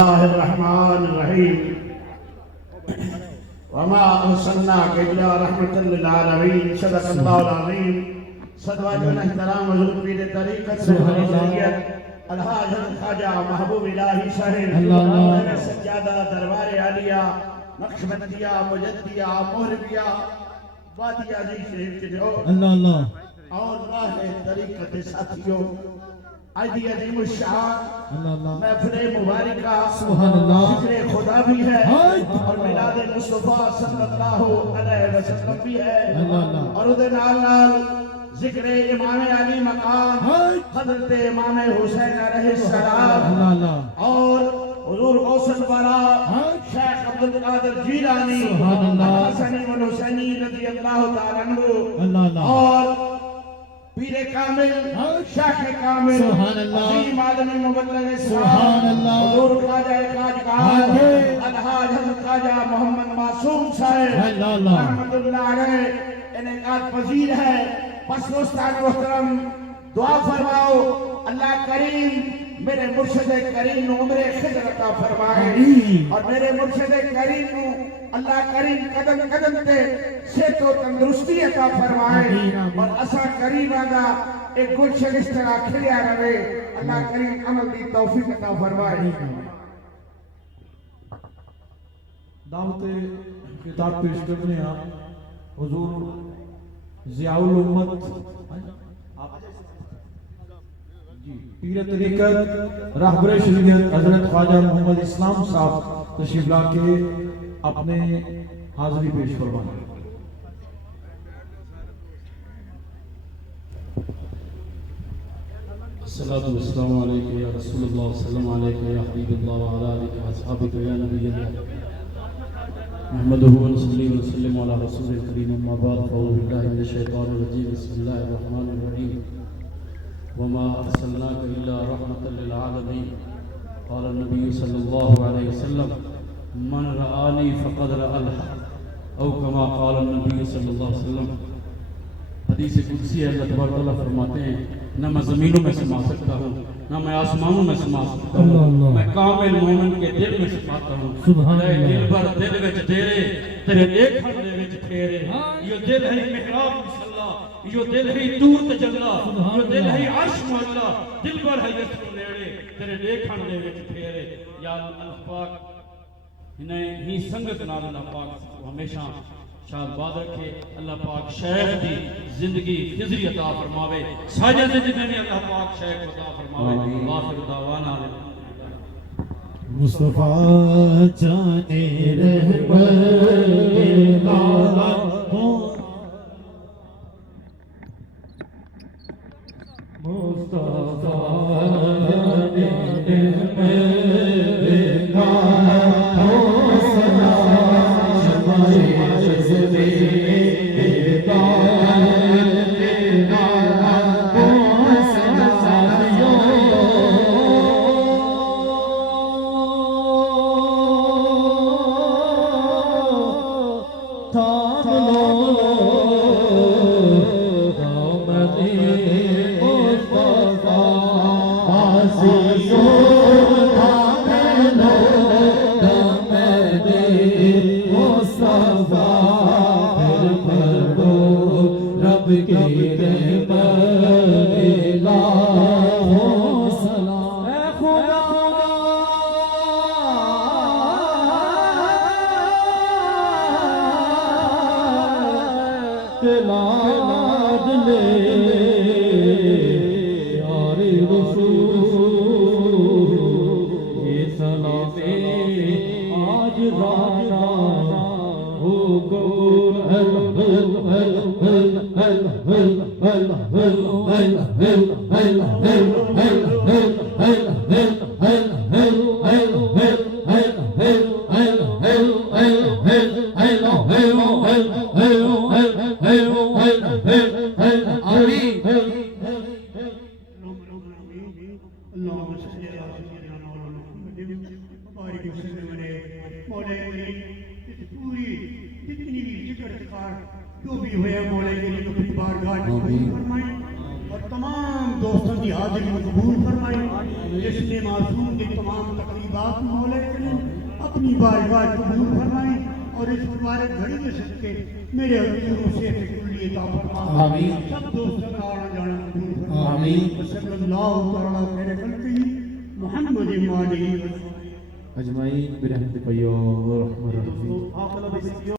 الله الرحمن الرحيم وما أرسلناك إلا رحمة للعالمين صدق الله العظيم صدوات احترام حضور پیر طریقت سید الحاج خواجہ محبوب الہی صاحب سجادہ دربار عالیہ نقشبندیہ مجدیہ مہربیہ وادی عزیز شریف کے جو اور راہ طریقت ساتھیوں عیدی عظیم الشان محفل مبارکہ ذکر خدا بھی ہے اور میلاد مصطفیٰ صلی اللہ علیہ وسلم بھی ہے اور ادھے نال ذکر امام علی مقام حضرت امام حسین علیہ السلام اور حضور غوث الورا شیخ عبدالقادر جیلانی حسن بن حسینی رضی اللہ تعالیٰ عنہ اور پیر کامل شیخ کامل عظیم عالم مبلغ اسلام حضور خواجہ خواجگار الحاج حضرت خواجہ محمد معصوم صاحب رحمت اللہ علیہ انعقاد پذیر ہے پس دوستان محترم دعا فرماؤ اللہ کریم میرے مرشد کریم نو عمر خضر عطا فرمائے اور میرے مرشد کریم نو اللہ کریم قدم قدم تے صحت و تندرستی عطا فرمائے اور اسا کریم آگا ایک گلشن اس طرح کھلیا رہے اللہ کریم عمل دی توفیق عطا فرمائے دعوت خطاب پیش کرنے ہیں حضور ضیاء الامت پیر طریقت رہبر شریعت حضرت خواجہ محمد اسلام صاحب تشریف لا کے اپنے حاضری پیش فرمائیں الصلاة والسلام علیکہ یا رسول اللہ وسلم علیکہ یا حبیب اللہ وعلا علیکہ اصحابکہ یا نبی اللہ محمد صلی اللہ وسلم علی رسول الکریم اما بعد فاعوذ باللہ من الشیطان الرجیم بسم اللہ الرحمن الرحیم وما ارسلناک الا رحمة للعالمین قال النبی صلی اللہ علیہ وسلم من رآنی فقد رأى الحق او کما قال النبی صلی اللہ علیہ وسلم حدیث قدسی ہے اللہ تبارک اللہ فرماتے ہیں نہ میں زمینوں میں سما سکتا ہوں نہ میں آسمانوں میں سما سکتا ہوں میں کامل مومن کے دل میں سماتا ہوں اے دل بھر دل وچ تیرے دیکھن دے وچ پھیرے یہ دل ہے محراب مصلی یہ دل ہے طور تجلی یہ دل ہے عرش معلا دل بھر ہے یسو نیڑے تیرے دیکھن دے وچ پھیرے یا اللہ پاک انہیں ہی سنگت نال اللہ پاک ہمیشہ شاد باد رکھے اللہ پاک شیخ دی زندگی خضری عطا فرماوے ساجہ زندگی میں اللہ پاک شیخ عطا فرماوے آخر دعوانا مصطفیٰ جانے رہبر لالا مصطفیٰ جانے رہبر حاضری قبول فرمائے، جس نے معصوم کی تمام تقریبات مولا کریم اپنی بارگاہ قبول فرمائے، اور اس مبارک گھڑی کے صدقے میرے حضور سے کلی عطا فرما، آمین۔ سب دوستوں کا آنا جانا قبول فرما، آمین۔ صلی اللہ تعالیٰ خیر خلقہ محمد علیہ وسلم اجمعین برحمتک یا ارحم الراحمین۔